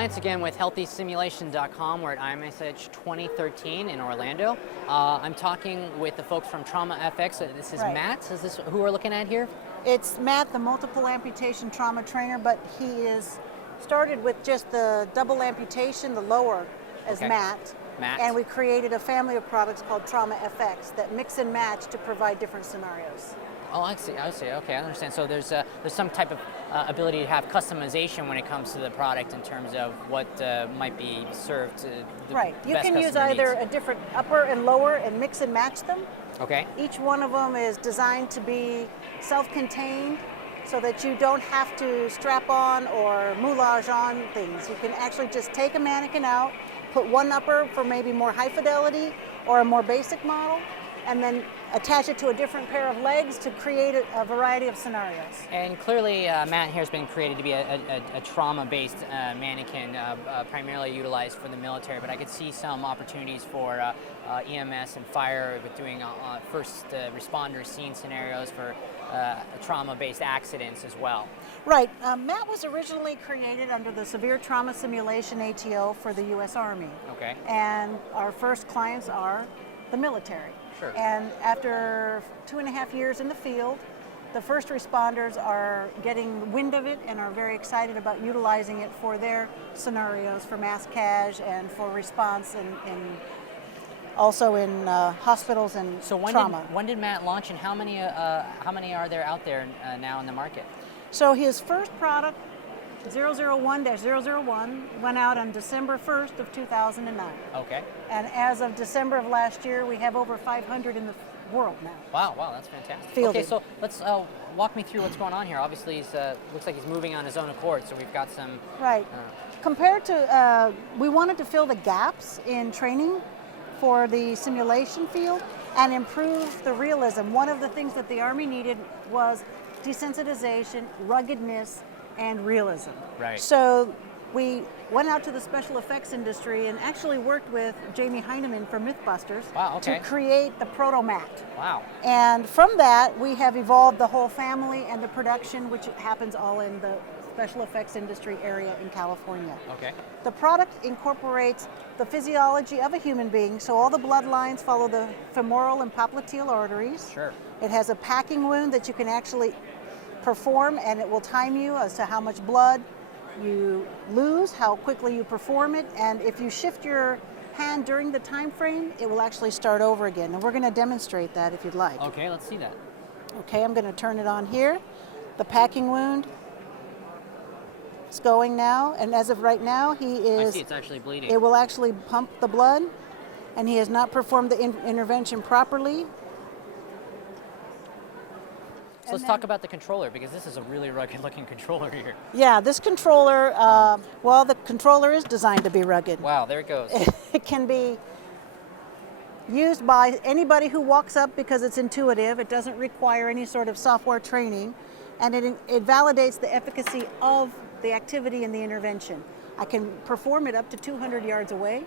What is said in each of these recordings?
Lance again with HealthySimulation.com. We're at IMSH 2013 in Orlando. I'm talking with the folks from Trauma FX. This is Matt. Is this who we're looking at here? It's Matt, the multiple amputation trauma trainer, but he is started with just the double amputation, the lower, as Matt. And we created a family of products called Trauma FX that mix and match to provide different scenarios. Oh, I see. Okay, I understand. So there's some type of ability to have customization when it comes to the product in terms of what might be served to the You best can use customer either needs. a different upper and lower and mix and match them. Okay. Each one of them is designed to be self-contained so that you don't have to strap on or moulage on things. You can actually just take a mannequin out, put one upper for maybe more high fidelity or a more basic model, and then attach it to a different pair of legs to create a variety of scenarios. And clearly, Matt here has been created to be a trauma-based mannequin, primarily utilized for the military, but I could see some opportunities for EMS and fire with doing first responder scene scenarios for trauma-based accidents as well. Right. Matt was originally created under the Severe Trauma Simulation ATO for the U.S. Army. Okay. And our first clients are the military. Sure. And after 2.5 years in the field, the first responders are getting wind of it and are very excited about utilizing it for their scenarios for mass cash and for response and also in hospitals and trauma. When did Matt launch, and how many are there out there now in the market? So his first product, 001-001, went out on December 1st of 2009. Okay. And as of December of last year, we have over 500 in the world now. Wow, that's fantastic. Fielded. Okay, so let's walk me through what's going on here. Obviously, he's looks like he's moving on his own accord, so we've got some... Right. Compared to, we wanted to fill the gaps in training for the simulation field and improve the realism. One of the things that the Army needed was desensitization, ruggedness, and realism. Right. So we went out to the special effects industry and actually worked with Jamie Heineman from Mythbusters to create the Proto-Mat. Wow. And from that, we have evolved the whole family and the production, which happens all in the special effects industry area in California. Okay. The product incorporates the physiology of a human being, so all the blood lines follow the femoral and popliteal arteries. Sure. It has a packing wound that you can actually perform, and it will time you as to how much blood you lose, how quickly you perform it, and if you shift your hand during the time frame, it will actually start over again. And we're going to demonstrate that if you'd like. Okay, let's see that. Okay, I'm going to turn it on here. The packing wound is going now, and as of right now, he is... I see it's actually bleeding. It will actually pump the blood, and he has not performed the intervention properly. So let's talk about the controller, because this is a really rugged looking controller here. Yeah, this controller, well, the controller is designed to be rugged. Wow, there it goes. It can be used by anybody who walks up because it's intuitive. It doesn't require any sort of software training, and it validates the efficacy of the activity and the intervention. I can perform it up to 200 yards away,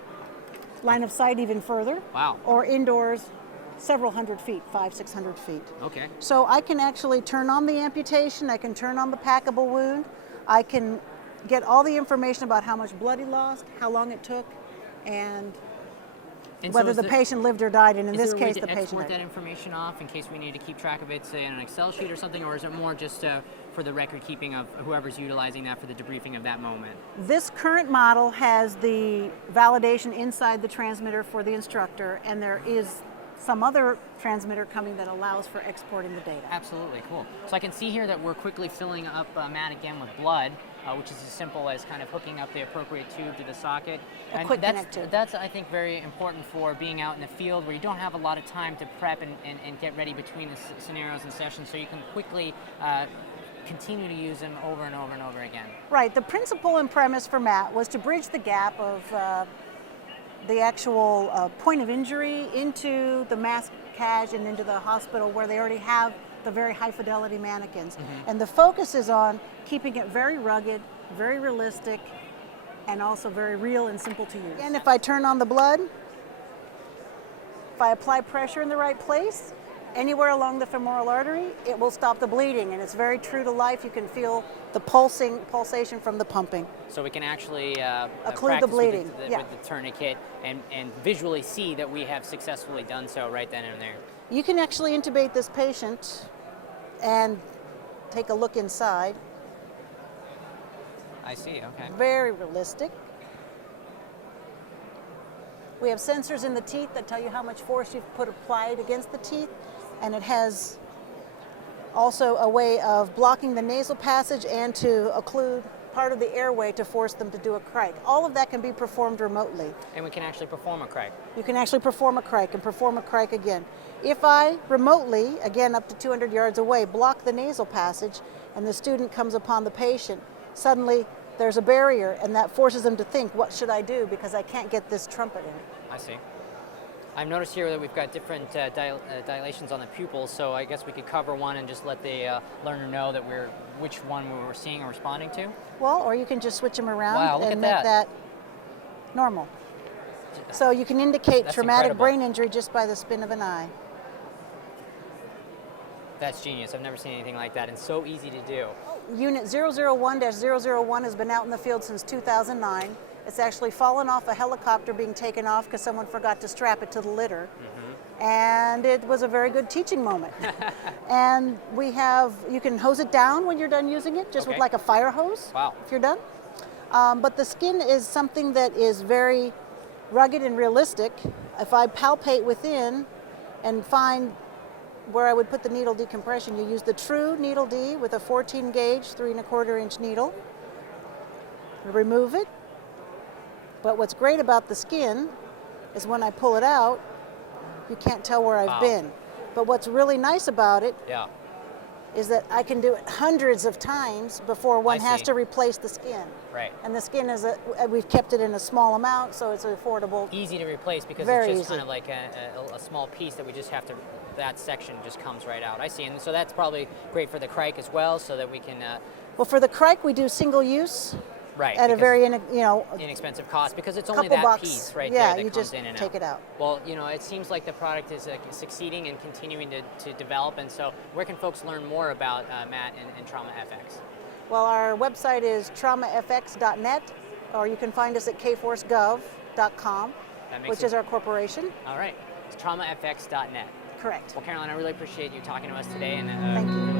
line of sight even further. Wow. Or indoors, several hundred feet, 500-600 feet. Okay. So I can actually turn on the amputation, I can turn on the packable wound, I can get all the information about how much blood he lost, how long it took, and whether the patient lived or died, and in this case, the patient died. Is there a way to export that information off in case we need to keep track of it, say, on an Excel sheet or something, or is it more just for the record keeping of whoever's utilizing that for the debriefing of that moment? This current model has the validation inside the transmitter for the instructor, and there is some other transmitter coming that allows for exporting the data. Absolutely, cool. So I can see here that we're quickly filling up Matt again with blood, which is as simple as kind of hooking up the appropriate tube to the socket. A quick connect tube. That's, I think, very important for being out in the field where you don't have a lot of time to prep and get ready between the scenarios and sessions, so you can quickly continue to use them over and over and over again. Right. The principle and premise for Matt was to bridge the gap of the actual point of injury into the mass cash and into the hospital where they already have the very high fidelity mannequins. And the focus is on keeping it very rugged, very realistic, and also very real and simple to use. And if I turn on the blood, if I apply pressure in the right place, anywhere along the femoral artery, it will stop the bleeding, and it's very true to life. You can feel the pulsation from the pumping. So we can actually Occlude the bleeding, yeah. with the tourniquet and visually see that we have successfully done so right then and there. You can actually intubate this patient and take a look inside. I see, okay. Very realistic. We have sensors in the teeth that tell you how much force you've applied against the teeth, and it has also a way of blocking the nasal passage and to occlude part of the airway to force them to do a crike. All of that can be performed remotely. And we can actually perform a crike. You can actually perform a crike and perform a crike again. If I remotely, again up to 200 yards away, block the nasal passage and the student comes upon the patient, suddenly there's a barrier, and that forces them to think, what should I do, because I can't get this trumpet in. I see. I've noticed here that we've got different dilations on the pupils, so I guess we could cover one and just let the learner know that which one we were seeing and responding to. Well, or you can just switch them around Wow, look and at make that normal. So you can indicate That's traumatic incredible. brain injury just by the spin of an eye. That's genius. I've never seen anything like that, and so easy to do. Unit 001-001 has been out in the field since 2009. It's actually fallen off a helicopter being taken off because someone forgot to strap it to the litter. And it was a very good teaching moment. And you can hose it down when you're done using it, just with Okay. like a fire hose. Wow. If you're done. But the skin is something that is very rugged and realistic. If I palpate within and find where I would put the needle decompression, you use the true needle D with a 14 gauge, 3¼ inch needle. Remove it. But what's great about the skin is when I pull it out, you can't tell where I've Wow. been. But what's really nice about it Yeah. is that I can do it hundreds of times before one I has see. to replace the skin. Right. And the skin we've kept it in a small amount, so it's affordable. Easy to replace because Very it's just easy. kind of like a small piece that we just have to, that section just comes right out. I see, and so that's probably great for the crike as well, so that we can, Well, for the crike, we do single use right. at a because very, inexpensive cost because it's only couple that bucks. piece right Yeah, there that you comes just in and take out. it out. Well, it seems like the product is succeeding and continuing to develop, and so where can folks learn more about Matt and Trauma FX? Well, our website is traumafx.net, or you can find us at kforcegov.com, That makes which it- is our corporation. All right, it's traumafx.net. Correct. Well, Caroline, I really appreciate you talking to us today, and Thank you.